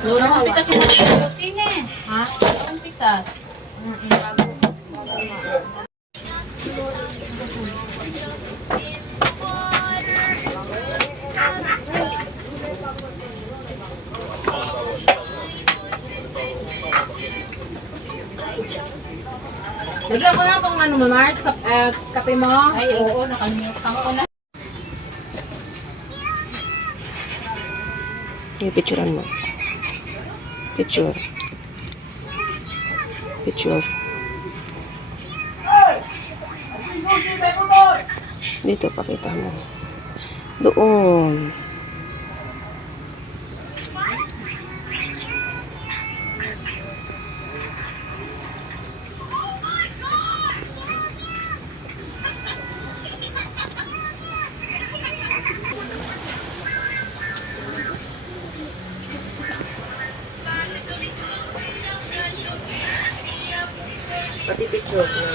Ang pitas yung natin eh. Ha? Ang pitas. Lagyan ko na itong ano mo, Mars, kape mo. Ay, oo, nakalimutan ko na. Yung picturean mo. Picture. Picture. Dito, pakita mo. Doon. Pati picture mo.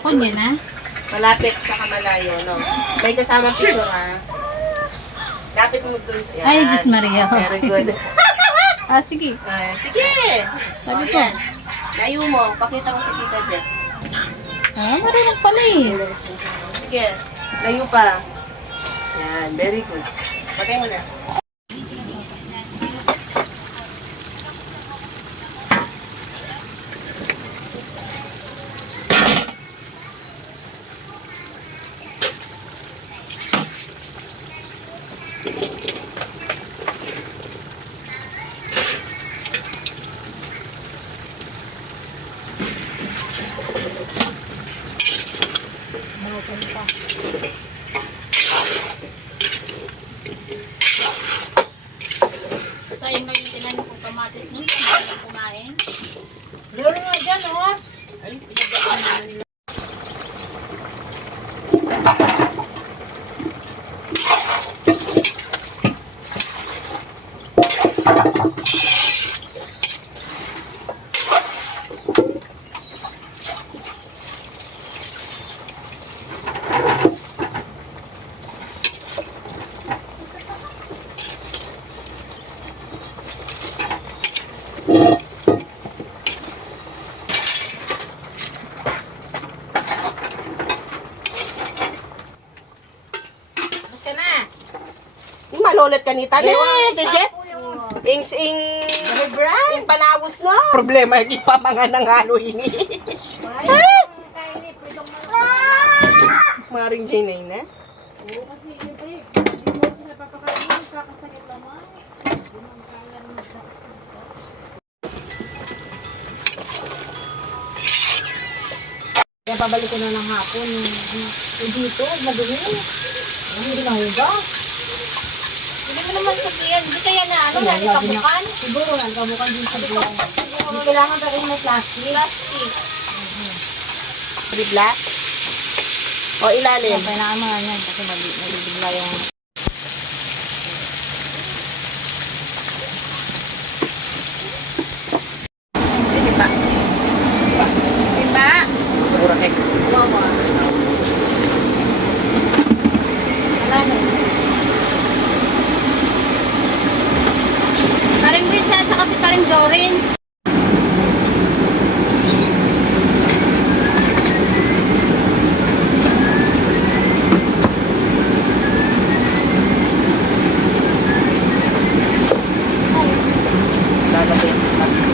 Kunya na? Malapit sa kamalayo, no? May kasama picture, ha? Lapit mo dun sa yan. Ay, Diyos Maria. Very good. Sige. Sige! Sabi O, ko. yan. Layo mo. Pakita mo si Tita Jet. Marunong pala eh. Sige. Layo pa. Yan. Very good. Patay mo na. Sayang na yung tinanong kong kamatis nun. Hindi na kumain. Meron nga dyan, oh. Ay, pinagdaan na nila. Basta na. Yung malolet ka ni Tita Jet. Ing Brian. panawos no. Problema, hindi pa mga nangalo ini. Maring Jenay na. Oo, kasi siyempre, hindi mo sila papakainin, kakasakit naman. Kaya pabalik ko na ng hapon. Dito, madumi. Hindi na huga. Hindi mo naman sabihan. Hindi kaya na ano, nalikabukan. Siguro, nagkabukan din sa buwan. Hindi kailangan ka rin may plastic. Plastic. Bigla. O ilalim. Kailangan mga yan kasi nalibigla yung... Timba. Diba? Siguro kay. Wala na. Paring Vincent at saka si paring Jorin. Lalagay.